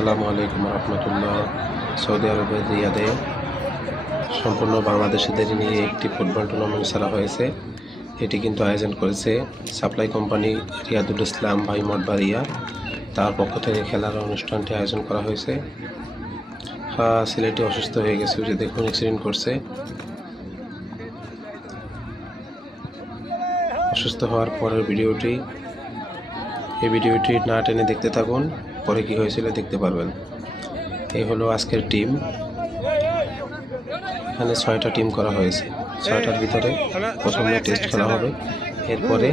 আসসালামু আলাইকুম রহমতুল্লাহ। সৌদি আরবের রিয়াদে সম্পূর্ণ বাংলাদেশিদের নিয়ে একটি ফুটবল টুর্নামেন্ট খেলা হয়েছে। এটি কিন্তু আয়োজন করেছে সাপ্লাই কোম্পানি রিয়াদুল ইসলাম ভাই মঠবাড়িয়া। তার পক্ষ থেকে খেলার অনুষ্ঠানটি আয়োজন করা হয়েছে। ছেলেটি অসুস্থ হয়ে গেছে, যে দেখুন অ্যাক্সিডেন্ট করছে। অসুস্থ হওয়ার পরের এই ভিডিওটি না টেনে দেখতে থাকুন, পরে কি হয়েছিল দেখতে পারবেন। এই হলো আজকের টিম। এখানে 6টা টিম করা হয়েছে। 6টার ভিতরে প্রথমে টেস্ট খেলা হবে, এরপরে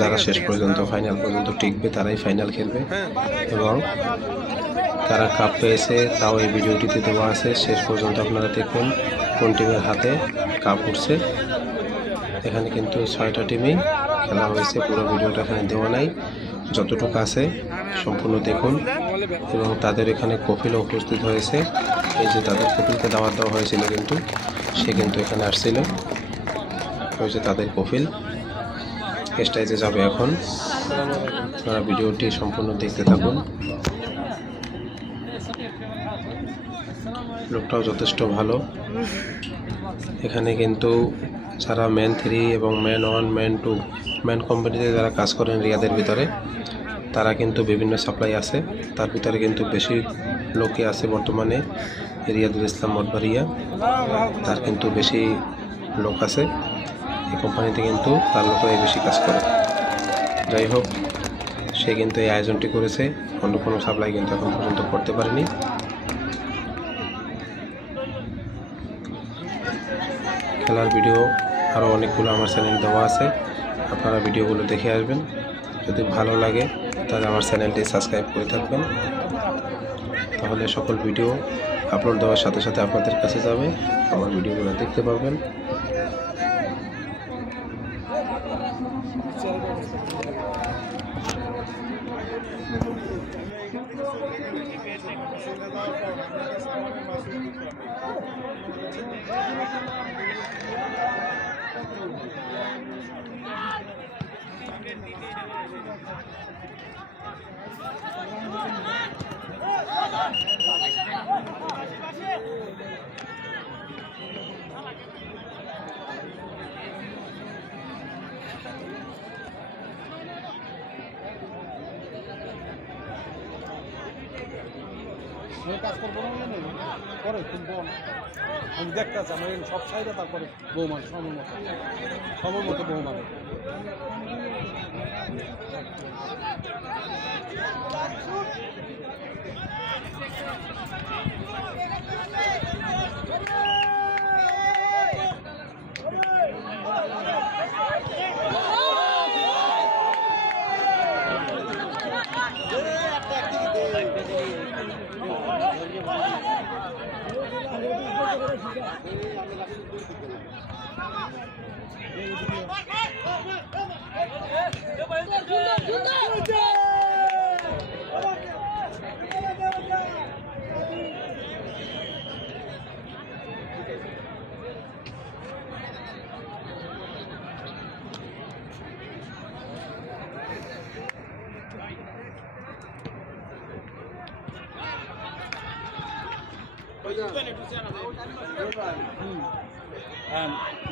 যারা শেষ পর্যন্ত ফাইনাল পর্যন্ত টিকবে তারাই ফাইনাল খেলবে, এবং তারা কাপ পেয়েছে তাও এই ভিডিওটিতে দেওয়া আছে। শেষ পর্যন্ত আপনারা দেখুন কোন টিমের হাতে কাপ উঠছে। এখানে কিন্তু 6টা টিমই খেলা হয়েছে, পুরো ভিডিওটা এখানে দেওয়া নাই, যতটুকু আছে সম্পূর্ণ দেখুন। এবং তাদের এখানে কপিলও উপস্থিত হয়েছে। এই যে তাদের কপিলকে দাওয়াত দেওয়া হয়েছিল, কিন্তু সে কিন্তু এখানে আসছিল। ওই যে তাদের কপিল স্টেজে যাবে এখন। আপনারা ভিডিওটি সম্পূর্ণ দেখতে থাকুন। লোকটাও যথেষ্ট ভালো। এখানে কিন্তু যারা ম্যান 3 এবং ম্যান 1, ম্যান 2, ম্যান কোম্পানিতে যারা কাজ করেন রিয়াদের ভিতরে, তারা কিন্তু বিভিন্ন সাপ্লাই আছে। তার ভিতরে কিন্তু বেশি লোকই আছে বর্তমানে রিয়াদুল ইসলাম মঠবাড়িয়া, তার কিন্তু বেশি লোক আছে এই কোম্পানিতে, কিন্তু তার লোকরাই বেশি কাজ করে। যাই হোক, সে কিন্তু এই আয়োজনটি করেছে, অন্য কোনো সাপ্লাই কিন্তু এখন পর্যন্ত করতে পারেনি। খেলার ভিডিও আরও অনেকগুলো আমার চ্যানেল দেওয়া আছে, আপনারা ভিডিওগুলো দেখে আসবেন। যদি ভালো লাগে তাহলে আমার চ্যানেলটি সাবস্ক্রাইব করে থাকবেন, তাহলে সকল ভিডিও আপলোড দেওয়ার সাথে সাথে আপনাদের কাছে যাবে, আমার ভিডিওগুলো দেখতে পারবেন। কাজ করবো না করে কিন্তু আমি দেখতে আছি আমার সব সাইডে, তারপরে বৌমান সময় মতো বৌমান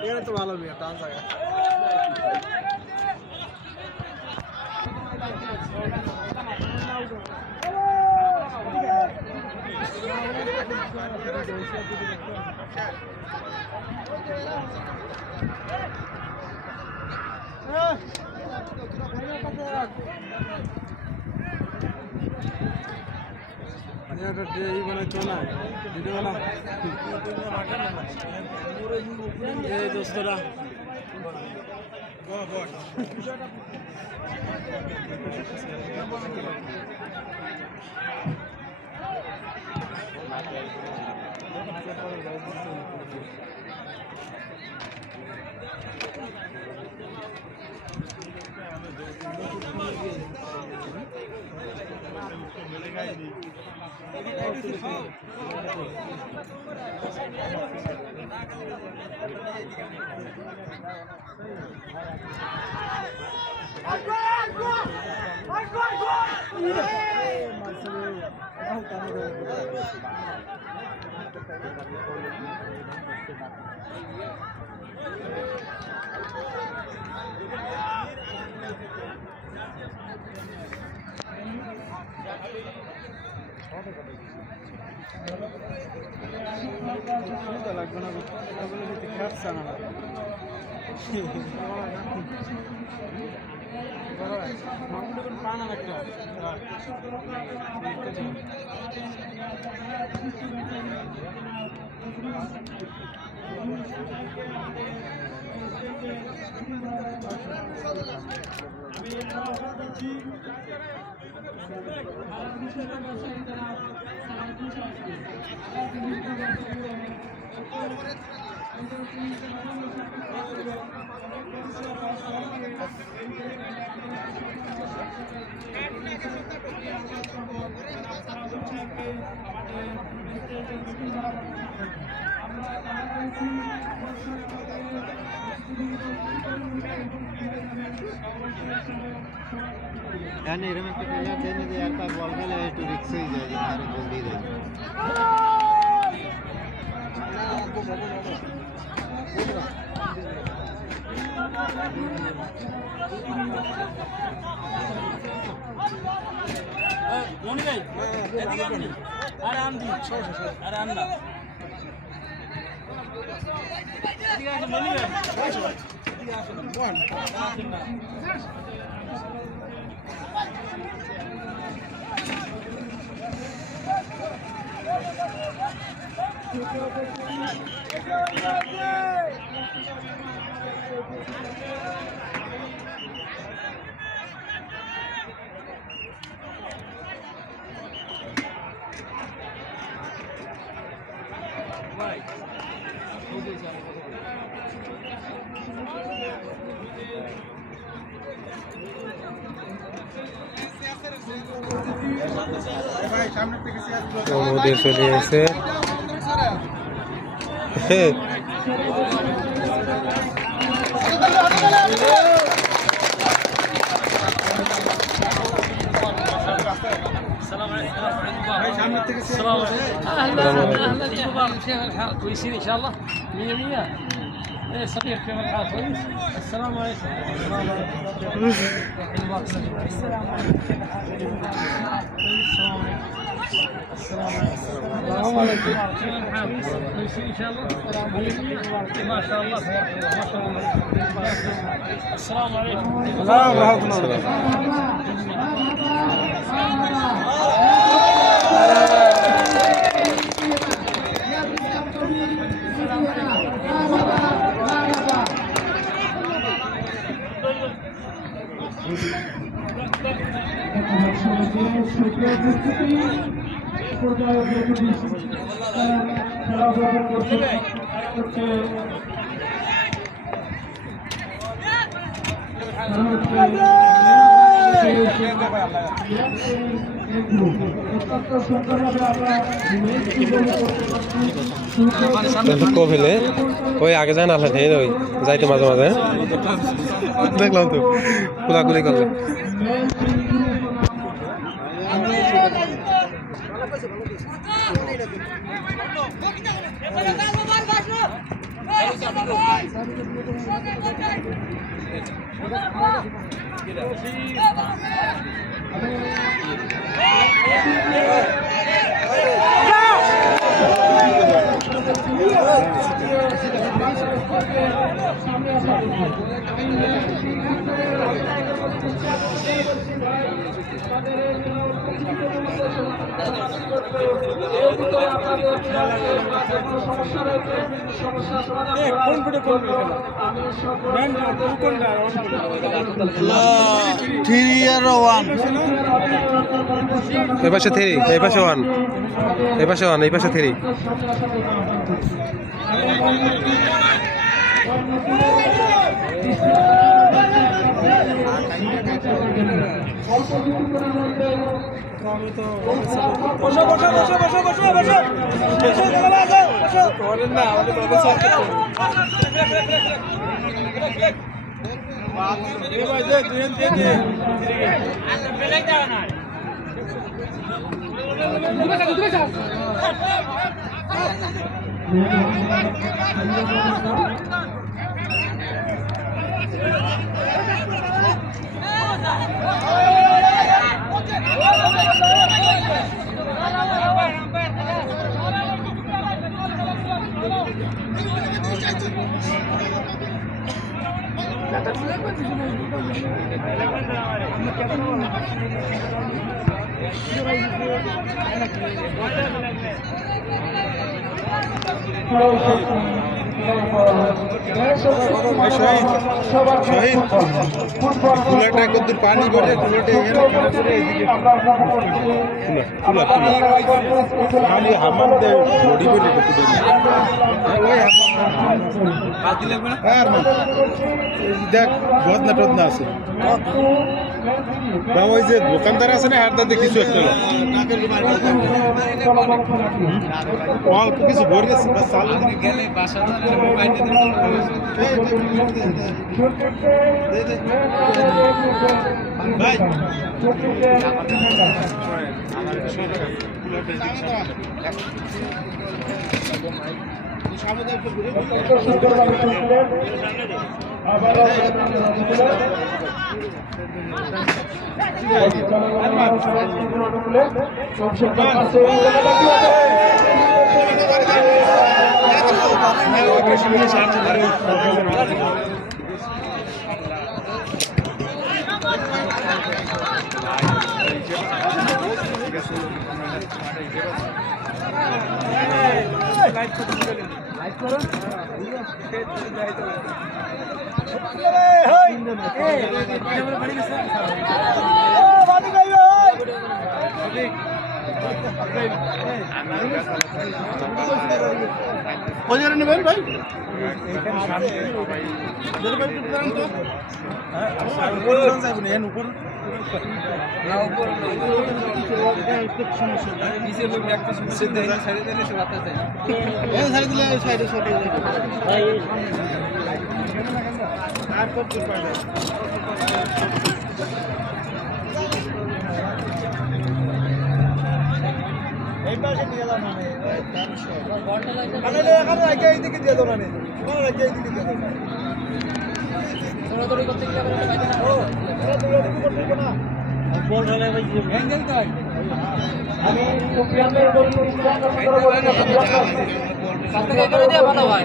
এখানে তো ভালো বিয়ে ডান্স আগে বানাইতো না ভিডিও না এই দোস্তরা লাগবে না খাচ্ছে না এরকম একটা প্লেয়ার দেয় না যে একটা বল গেলে একটু রিক্সেই যায় যে আরো বল দিয়ে দেয় ওদের চলে গেছে كويسين ان شاء الله 100 ايه صديق كيف الحال كويس السلام عليكم السلام عليكم كيف الحال كويسين ان شاء الله ما شاء الله ما شاء الله السلام عليكم ورحمة الله কফিলে ওই আগে যায় না ওই যাইতে মাঝে মাঝে দেখলাম তো খোলাখুলি করলে এই পাশে 3 এই পাশে 1 এই পাশে 1 এই পাশে 3 بسم শহীদ কুলাটা কদ্দুর পানি করে খালি হামাম দেয় বডি করে দেখ বদনা টদনা আছে বা ওই যে দোকানদার আছে না আর দাদা কিছু একটা অল্প কিছু ভরে গেছে গেলে বাসা ভাই নেবেন ভাই এই পাশে নিয়ে যাও মানে এখানে আগে এইদিকে দিয়ে দাও মানে আগে এইদিকে দিয়ে দাও দৌড়াদৌড়ি করতে গেলে দৌড়াদৌড়ি করতে না বল ঢালে ভাই হ্যান্ডেল তাই আমি সুপ্রিয়ানের বলি সাথে করে দিয়া ভালো ভাই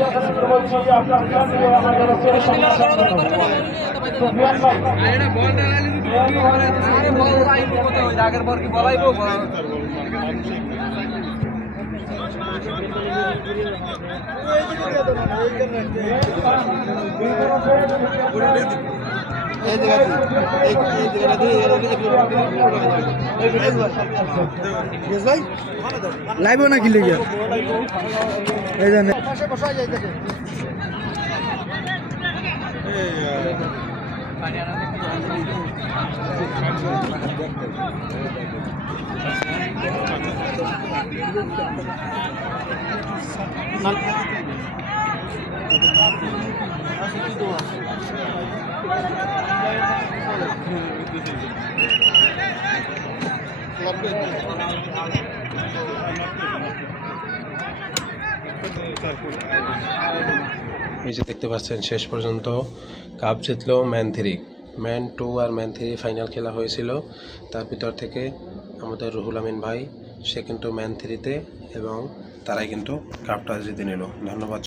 আপনার সামনে আমাদের সুপ্রিয়ান ভাই আরে বল ঢালালি আরে বল আইবো কত ওই আগের পর কি বলাইবো লাইব না কি লেগে এই জানে পাশে বসা যাইতেছে পানি আনা এই যে দেখতে পাচ্ছেন শেষ পর্যন্ত কাপ জিতলো ম্যান 3 ম্যান 2 আর ম্যান 3 ফাইনাল খেলা হয়েছিল। তার ভিতর থেকে আমাদের রুহুল আমিন ভাই সে কিন্তু ম্যান 3-তে এবং তারাই কিন্তু কাপটা জিতে নিল। ধন্যবাদ।